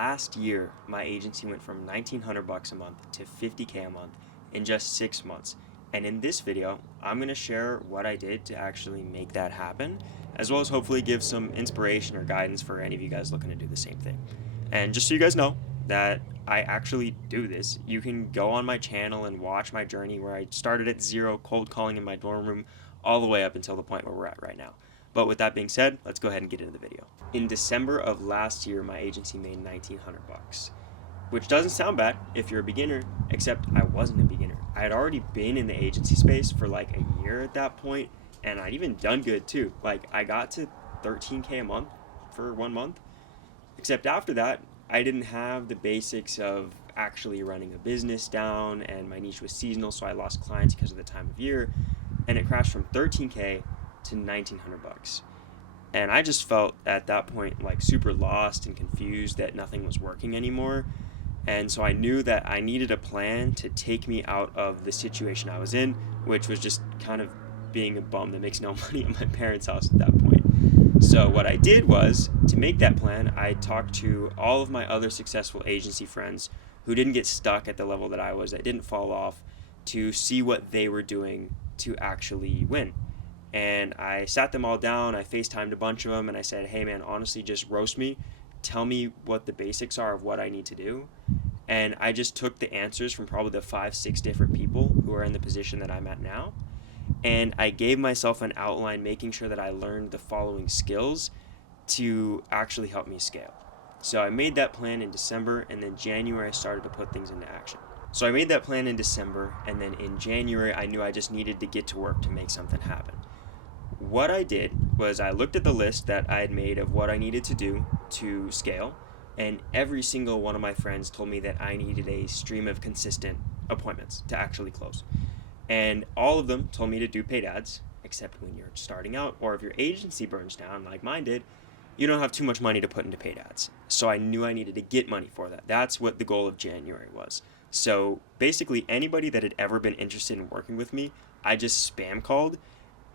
last year, my agency went from $1,900 a month to $50K a month in just 6 months. And in this video, I'm going to share what I did to actually make that happen, as well as hopefully give some inspiration or guidance for any of you guys looking to do the same thing. And just so you guys know that I actually do this, you can go on my channel and watch my journey where I started at zero, cold calling in my dorm room, all the way up until the point where we're at right now. But with that being said, let's go ahead and get into the video. In December of last year, my agency made $1,900, which doesn't sound bad if you're a beginner, except I wasn't a beginner. I had already been in the agency space for like a year at that point, and I'd even done good too. Like, I got to $13K a month for 1 month, except after that, I didn't have the basics of actually running a business down, and my niche was seasonal, so I lost clients because of the time of year, and it crashed from $13K to $1,900. And I just felt at that point like super lost and confused that nothing was working anymore. And so I knew that I needed a plan to take me out of the situation I was in, which was just kind of being a bum that makes no money at my parents' house at that point. So what I did was, to make that plan, I talked to all of my other successful agency friends who didn't get stuck at the level that I was, that didn't fall off, to see what they were doing to actually win. And I sat them all down, I FaceTimed a bunch of them, and I said, hey man, honestly, just roast me. Tell me what the basics are of what I need to do. And I just took the answers from probably the 5-6 different people who are in the position that I'm at now. And I gave myself an outline, making sure that I learned the following skills to actually help me scale. So I made that plan in December, and then January I started to put things into action. So I made that plan in December, and then in January I knew I just needed to get to work to make something happen. What I did was I looked at the list that I had made of what I needed to do to scale, and every single one of my friends told me that I needed a stream of consistent appointments to actually close. And all of them told me to do paid ads, except when you're starting out, or if your agency burns down like mine did, you don't have too much money to put into paid ads. So I knew I needed to get money for that. That's what the goal of January was. So basically anybody that had ever been interested in working with me, I just spam called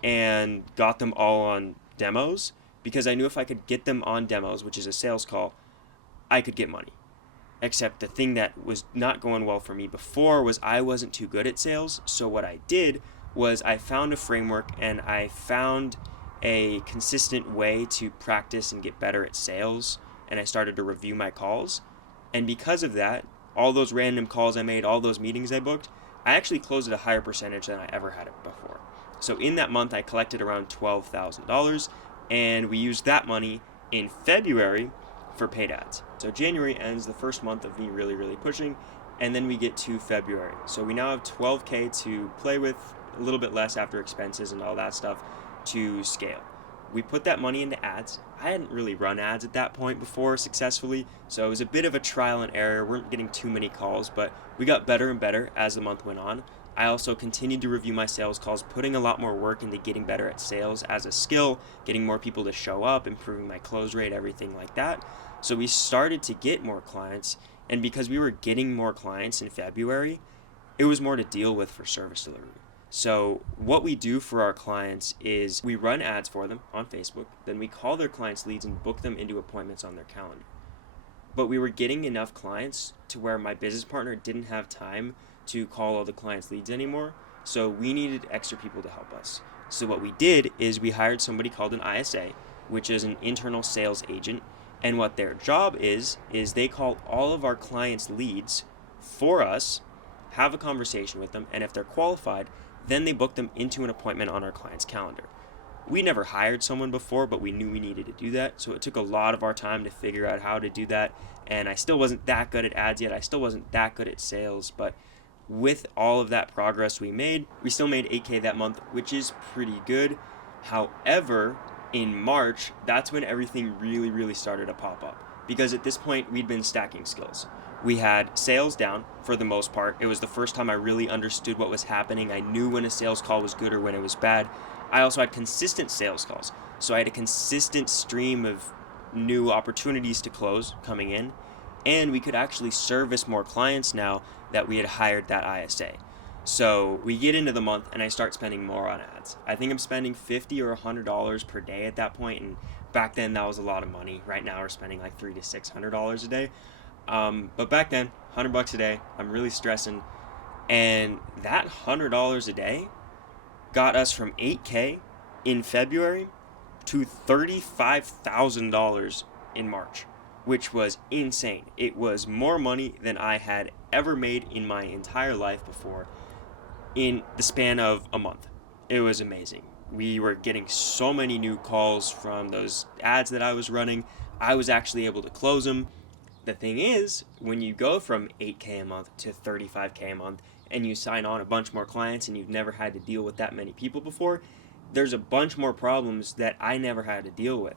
and got them all on demos, because I knew if I could get them on demos, which is a sales call, I could get money. Except the thing that was not going well for me before was I wasn't too good at sales. So what I did was I found a framework, and I found a consistent way to practice and get better at sales, and I started to review my calls. And because of that, all those random calls I made, all those meetings I booked, I actually closed at a higher percentage than I ever had it before. So in that month, I collected around $12,000, and we used that money in February for paid ads. So January ends the first month of me really pushing, and then we get to February. So we now have $12K to play with, a little bit less after expenses and all that stuff, to scale. We put that money into ads. I hadn't really run ads at that point before successfully, so it was a bit of a trial and error. We weren't getting too many calls, but we got better and better as the month went on. I also continued to review my sales calls, putting a lot more work into getting better at sales as a skill, getting more people to show up, improving my close rate, everything like that. So we started to get more clients, and because we were getting more clients in February, it was more to deal with for service delivery. So what we do for our clients is we run ads for them on Facebook, then we call their clients leads and book them into appointments on their calendar. But we were getting enough clients to where my business partner didn't have time to call all the clients' leads anymore, so we needed extra people to help us. So what we did is we hired somebody called an ISA, which is an internal sales agent, and what their job is they call all of our clients' leads for us, have a conversation with them, and if they're qualified, then they book them into an appointment on our client's calendar. We never hired someone before, but we knew we needed to do that, so it took a lot of our time to figure out how to do that, and I still wasn't that good at ads yet, I still wasn't that good at sales, but with all of that progress we still made 8K that month, which is pretty good. However, in March, that's when everything really started to pop up, because at this point we'd been stacking skills. We had sales down for the most part. It was the first time I really understood what was happening. I knew when a sales call was good or when it was bad. I also had consistent sales calls, so I had a consistent stream of new opportunities to close coming in, and we could actually service more clients now that we had hired that ISA. So we get into the month and I start spending more on ads. I think I'm spending $50 or $100 per day at that point, and Back then, that was a lot of money. Right now, we're spending like $300 to $600 a day. But back then, $100 a day, I'm really stressing. And that $100 a day got us from 8K in February to $35,000 in March, which was insane. It was more money than I had ever made in my entire life before in the span of a month. It was amazing. We were getting so many new calls from those ads that I was running. I was actually able to close them. The thing is, when you go from 8K a month to 35K a month and you sign on a bunch more clients and you've never had to deal with that many people before, there's a bunch more problems that I never had to deal with.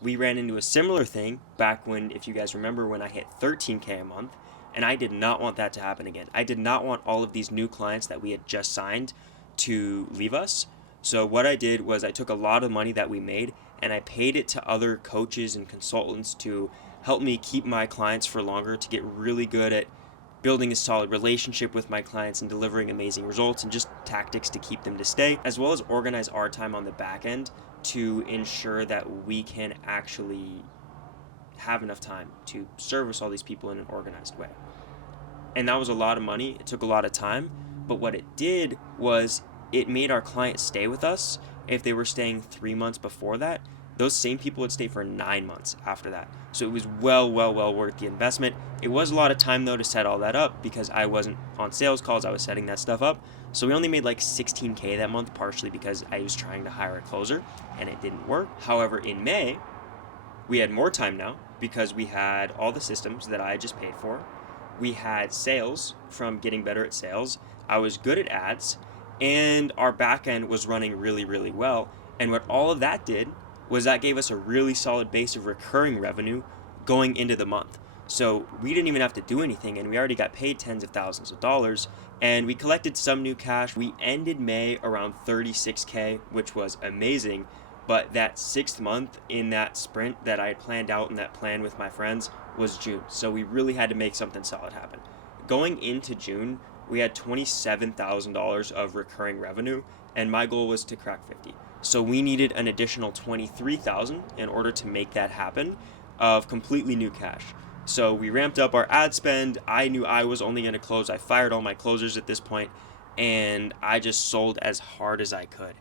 We ran into a similar thing back when, if you guys remember, when I hit 13K a month, and I did not want that to happen again. I did not want all of these new clients that we had just signed to leave us. So what I did was I took a lot of money that we made and I paid it to other coaches and consultants to help me keep my clients for longer, to get really good at building a solid relationship with my clients and delivering amazing results, and just tactics to keep them to stay, as well as organize our time on the back end to ensure that we can actually have enough time to service all these people in an organized way. And that was a lot of money. It took a lot of time, but what it did was it made our clients stay with us. If they were staying 3 months before that, those same people would stay for 9 months after that. So it was well worth the investment. It was a lot of time though to set all that up because I wasn't on sales calls, I was setting that stuff up. So we only made like 16K that month, partially because I was trying to hire a closer and it didn't work. However, in May, we had more time now because we had all the systems that I just paid for. We had sales from getting better at sales. I was good at ads, and our back end was running really well. And what all of that did was that gave us a really solid base of recurring revenue going into the month. So we didn't even have to do anything, and we already got paid tens of thousands of dollars, and we collected some new cash. We ended May around 36K, which was amazing. But that 6th month in that sprint that I had planned out in that plan with my friends was June. So we really had to make something solid happen. Going into June, we had $27,000 of recurring revenue, and my goal was to crack 50. So we needed an additional $23,000 in order to make that happen of completely new cash. So we ramped up our ad spend. I knew I was only going to close. I fired all my closers at this point, and I just sold as hard as I could.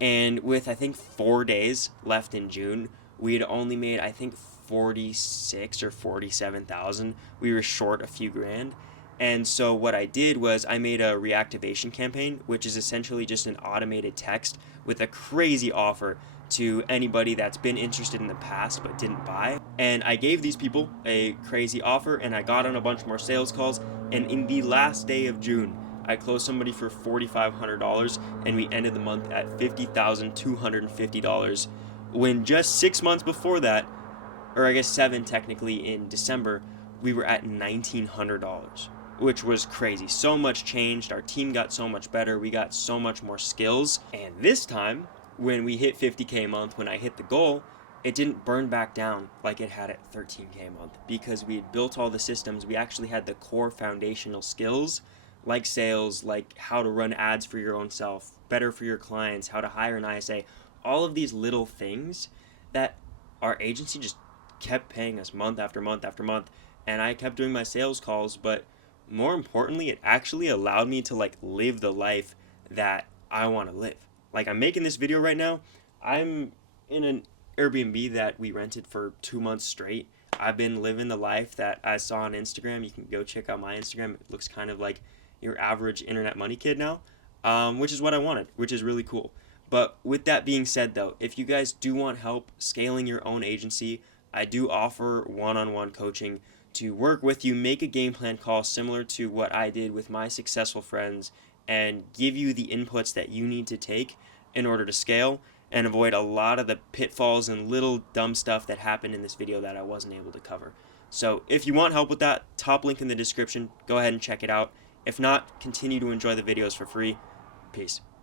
And with, I think, 4 days left in June, we had only made, I think, 46 or 47,000. We were short a few grand. And so what I did was I made a reactivation campaign, which is essentially just an automated text with a crazy offer to anybody that's been interested in the past but didn't buy. And I gave these people a crazy offer, and I got on a bunch more sales calls. And in the last day of June, I closed somebody for $4,500, and we ended the month at $50,250, when just 6 months before that, or I guess 7 technically, in December, we were at $1,900, which was crazy. So much changed. Our team got so much better. We got so much more skills. And this time, when we hit 50K a month, when I hit the goal, it didn't burn back down like it had at 13K a month, because we had built all the systems. We actually had the core foundational skills, like sales, like how to run ads for your own self, better for your clients, how to hire an ISA, all of these little things that our agency just kept paying us month after month after month. And I kept doing my sales calls, but more importantly, it actually allowed me to live the life that I want to live. Like, I'm making this video right now. I'm in an Airbnb that we rented for 2 months straight. I've been living the life that I saw on Instagram. You can go check out my Instagram. It looks kind of like your average internet money kid now, which is what I wanted, which is really cool. But with that being said, though, if you guys do want help scaling your own agency, I do offer one-on-one coaching to work with you, make a game plan call similar to what I did with my successful friends, and give you the inputs that you need to take in order to scale and avoid a lot of the pitfalls and little dumb stuff that happened in this video that I wasn't able to cover. So if you want help with that, top link in the description. Go ahead and check it out. If not, continue to enjoy the videos for free. Peace.